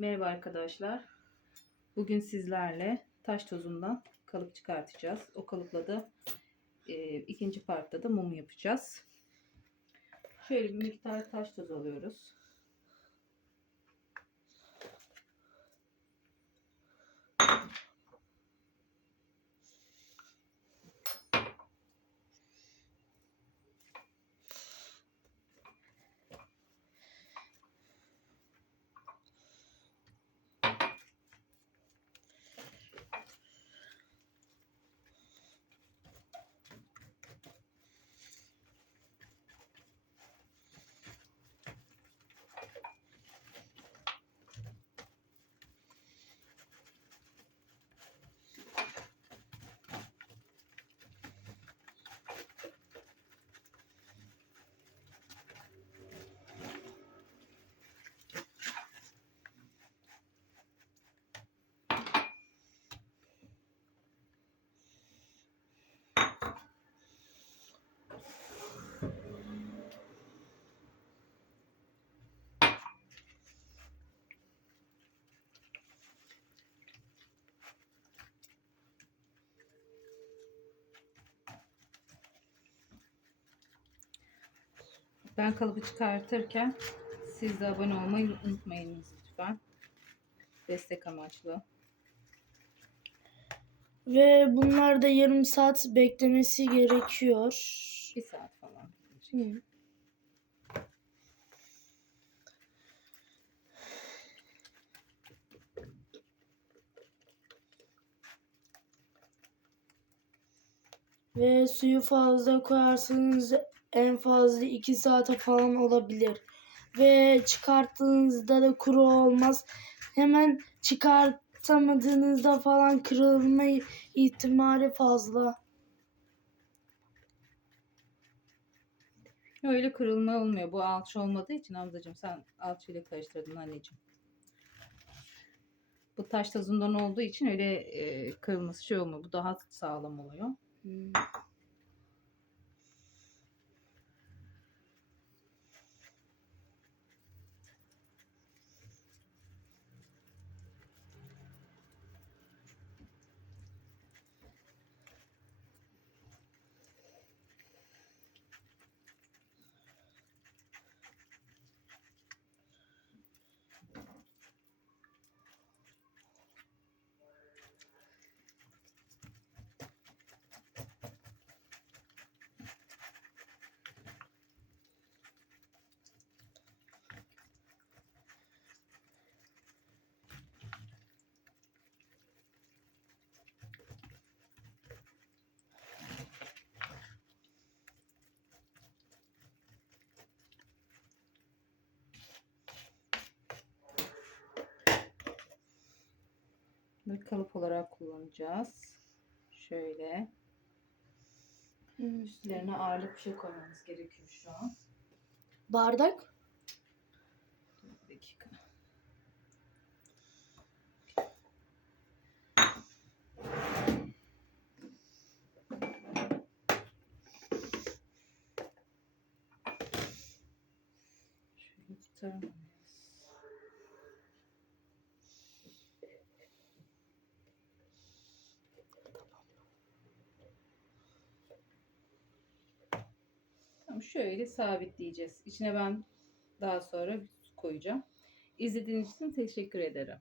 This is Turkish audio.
Merhaba arkadaşlar. Bugün sizlerle taş tozundan kalıp çıkartacağız. O kalıpla da e, ikinci partta da mum yapacağız. Şöyle bir miktar taş tozu alıyoruz. Ben kalıbı çıkartırken siz de abone olmayı unutmayınız lütfen. Destek amaçlı. Ve bunlar da yarım saat beklemesi gerekiyor. Bir saat falan. Hı. Ve suyu fazla koyarsanız en fazla 2 saate falan olabilir. Ve çıkarttığınızda da kuru olmaz. Hemen çıkartamadığınızda falan kırılma ihtimali fazla. Öyle kırılma olmuyor. Bu alçı olmadığı için Hamzacığım sen alçıyla karıştırdın anneciğim. Bu taş tozundan olduğu için öyle e, kırılması şey olmuyor. Bu daha sağlam oluyor. Hmm. Bunu kalıp olarak kullanacağız. Şöyle. Hmm. Üstlerine ağırlık bir şey koymamız gerekiyor şu an. Bardak. Bir dakika. Şöyle tutar Tamam şöyle sabitleyeceğiz. İçine ben daha sonra koyacağım. İzlediğiniz için teşekkür ederim.